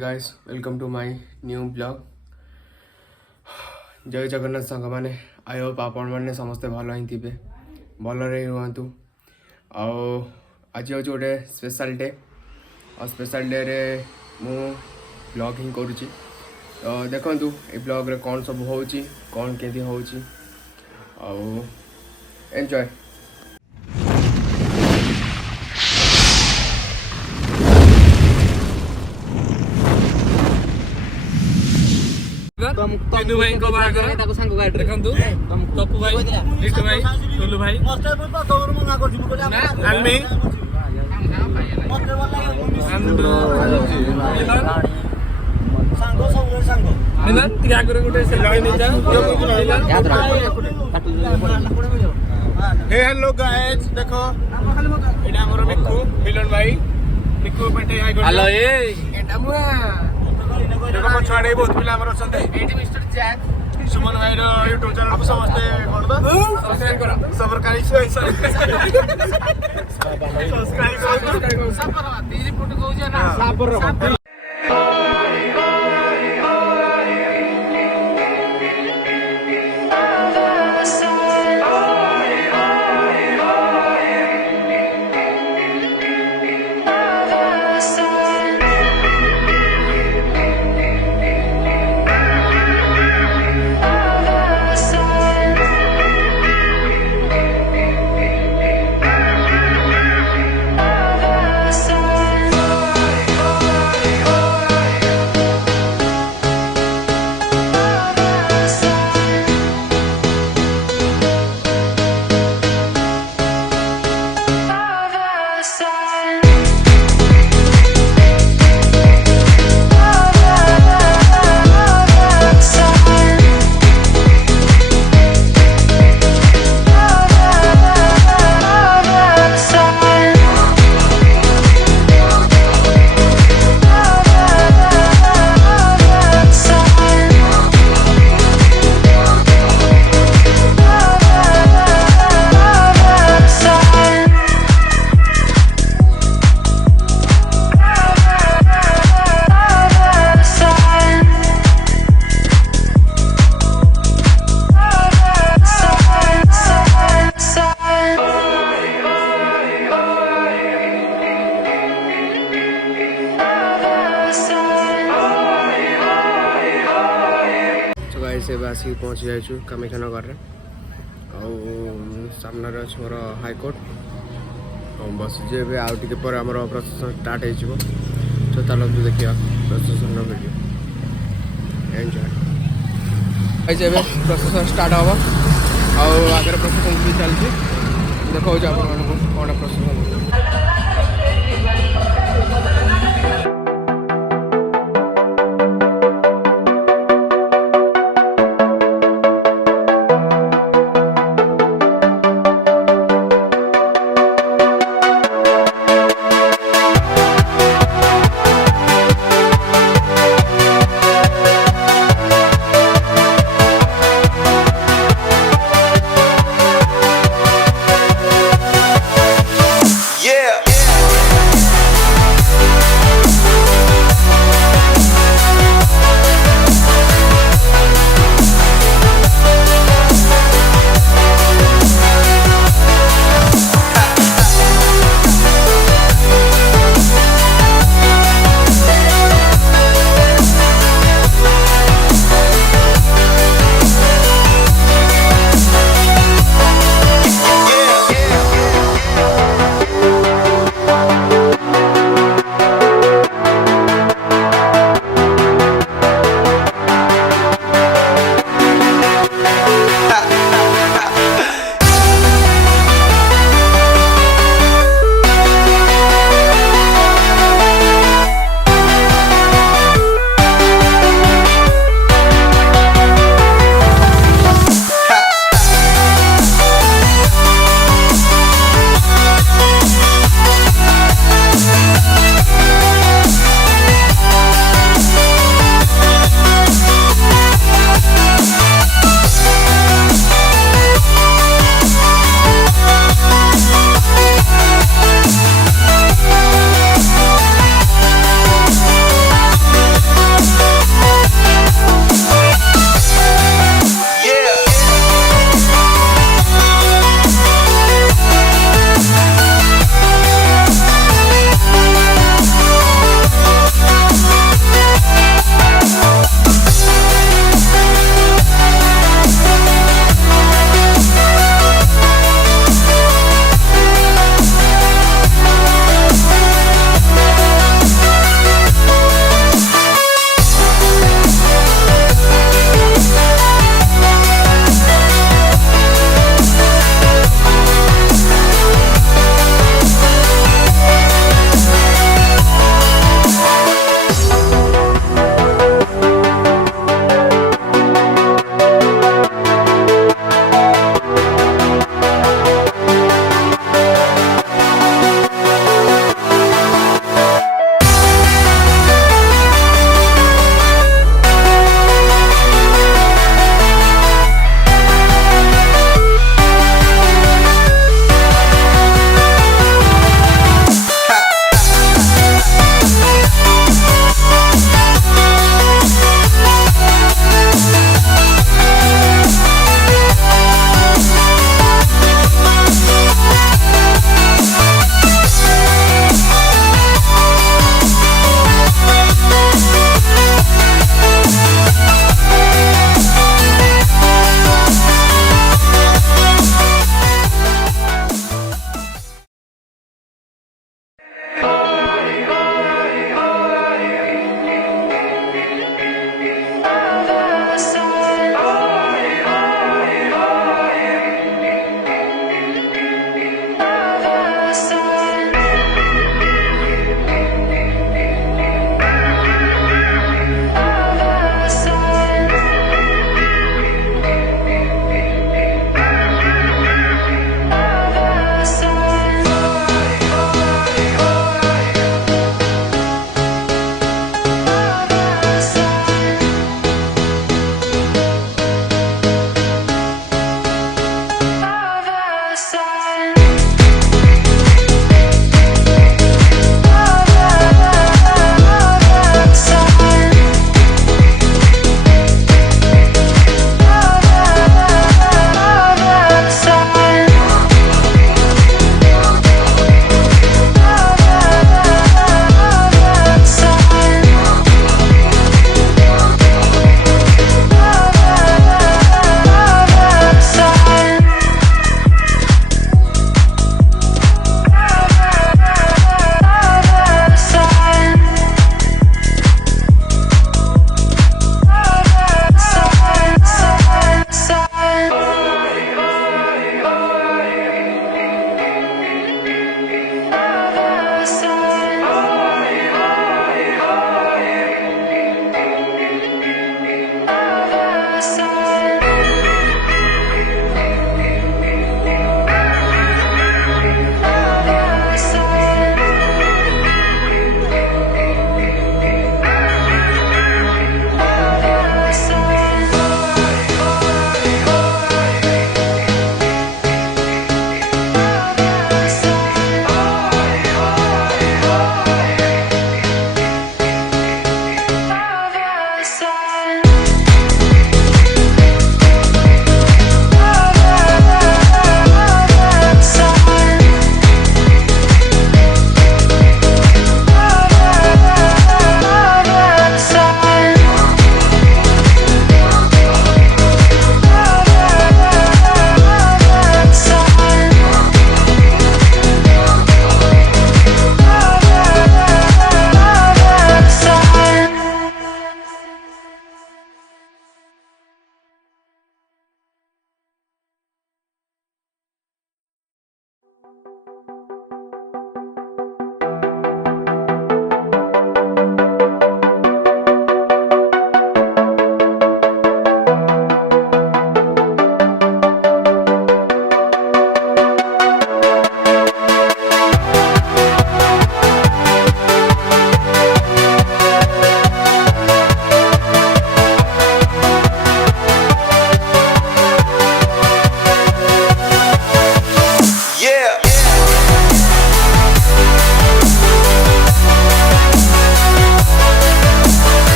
Guys welcome to my new blog. जय जगन्नाथ सांग मैंने आई होप आपण मैंने समस्ते भल ही थे भलरे रुहतु। आज हूँ गोटे स्पेशल डे और स्पेशल डे रे मु ब्लॉग ही करुँची। तो देखु ये ब्लॉग रे कौन सब हो कौन केदी हो एंजॉय। चिन्नू भाई को बाहागर ताको सांग गाडी देखंतु टप्पू भाई लिटू भाई टोलू भाई आमी मिलन तिगा करे गुटे सेल्फी नै जा याद रख। हे हेलो गाइस देखो एडा हमर मिक्कू मिलन भाई मिक्कू पेटे हाय गो हेलो ए एटा मुआ देखो पछाड़े बहुत पिला हमर अछते एटी मिस्टर जैक सुमन भाई रो YouTube चैनल को समस्त कोन बा सब्सक्राइब करा सबरकारी सब्सक्राइब करो सब करा तीरी फोटो कहू जे ना सापर रो आसिक पहुँची जाइए कामाख्या नगर रे सामने अच्छे मोर हाईकोर्ट बस जे आउ टे पर आम प्रशासन स्टार्ट हो चलो देखिए प्रशासन वीडियो एंजॉय। प्रशासन स्टार्ट हम आगे प्रशासन भी चलती देखा कौन प्रशासन Yeah.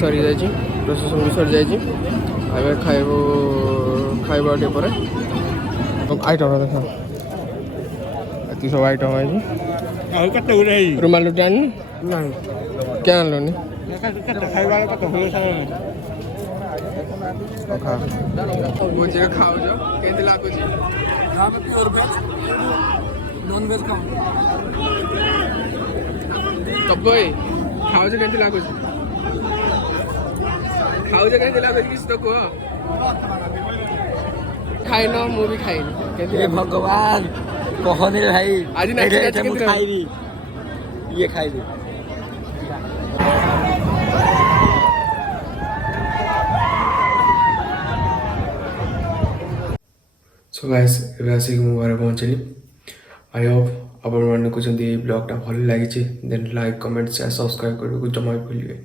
सरी जाइए प्रोसेसन भी सरी जाइए आगे खाइबा टे पर आइटम देखा ये सब आइटम है रुमाल रोटी आनी क्या आनलोनी भोजी खाओ जो केंती लागुची प्योर वेज नॉन वेज तब खाओ जो केंती लागुची खाऊज केंती लागुची किसी तो कह खाइन मु भी खाइनी हे भगवान कहने भाई आज नेक्स्ट खाइबी ये खाइबी सो गाइस एबे आसी मु घरे पहुंचली आई होप आपण मानकु जंदी ब्लॉग टा भल लागि then like comment share subscribe करबो जमा भूलिबे।